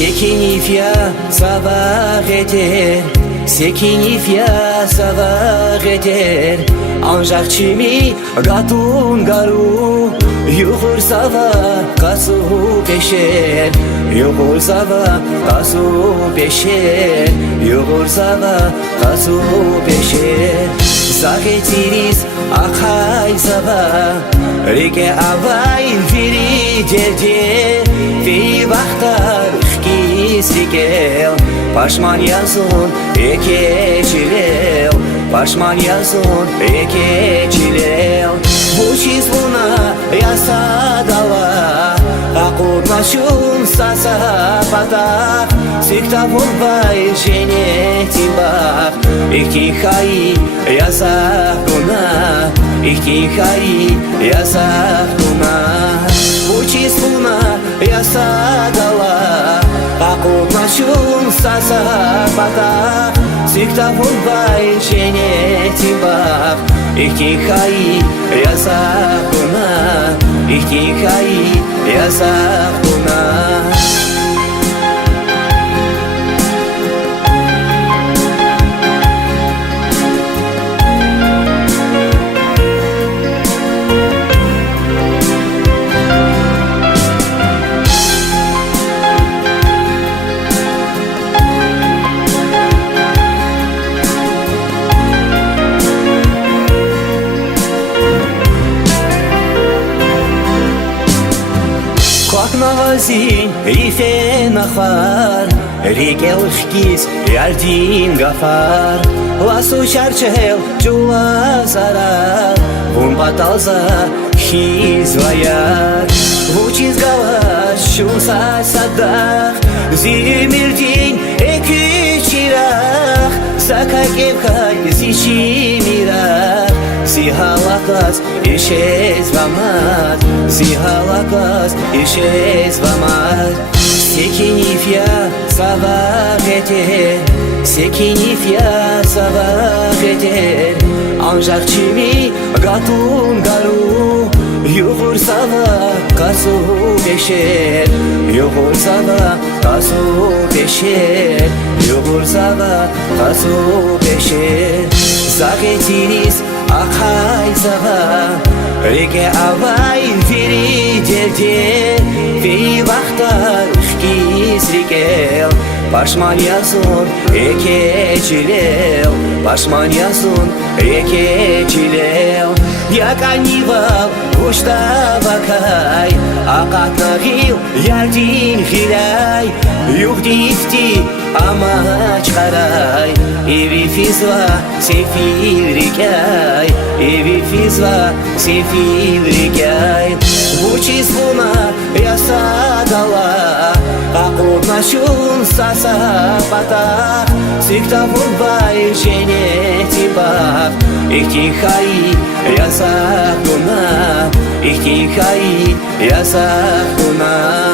Sekinif ya sabah eder, sekinif ya sabah eder. Ancak çimi gatun garu, yuhur sabah kasu peşer. Yuhur sabah kasu peşer, yuhur sabah kasu peşer. Zahetiris akay sabah, rike avay viri cece. Fi vaktar kisrikel, paşman yazın ekeçilel. Paşman yazın ekeçilel. Bu şiz buna yasadava, akudnaşun sasa patak. Siktavun bay jenetin bak, İhtihai yasak buna, İhtihai yasak buna. Bu çiz buna yasadava, akudnaşun sasa patak. Siktavun bay jenetin bak, İhtihai yasak buna, İhtihai yasak buna. Navazin ife nahvar, rike ushkis yardin gafar. Lasu charchel jula zarar, un batalza hizvayar. Vuchiz galash shumsa sadach, zimirdin eküchirach. Sakakevkay zishimirak, zihalakas исчезвамат, зихалакас исчезвамат. Секиниф я sabah eder, sekinif ya sabah eder. Ancak çimi gatun garu, yuhur sabah kasu beşer. Yuhur sabah kasu beşer, yuhur sabah kasu beşer. Zahetiris akay sabah, rike avay viri cece. Fi vaktar kisrikel, paşman yazın ekeçilel. Paşman yazın ekeçilel. Yakanival kuşta bakay, akatnagil yardin hilay. Yuh difti amaç karay, evi fizva sefil rikay, evi fizva sefil rikay. Bu çiz buna yasadala, akudnaşun sasa patak. Siktavun bay jenetin bak, İhtihai yasak buna, İhtihai yasak buna.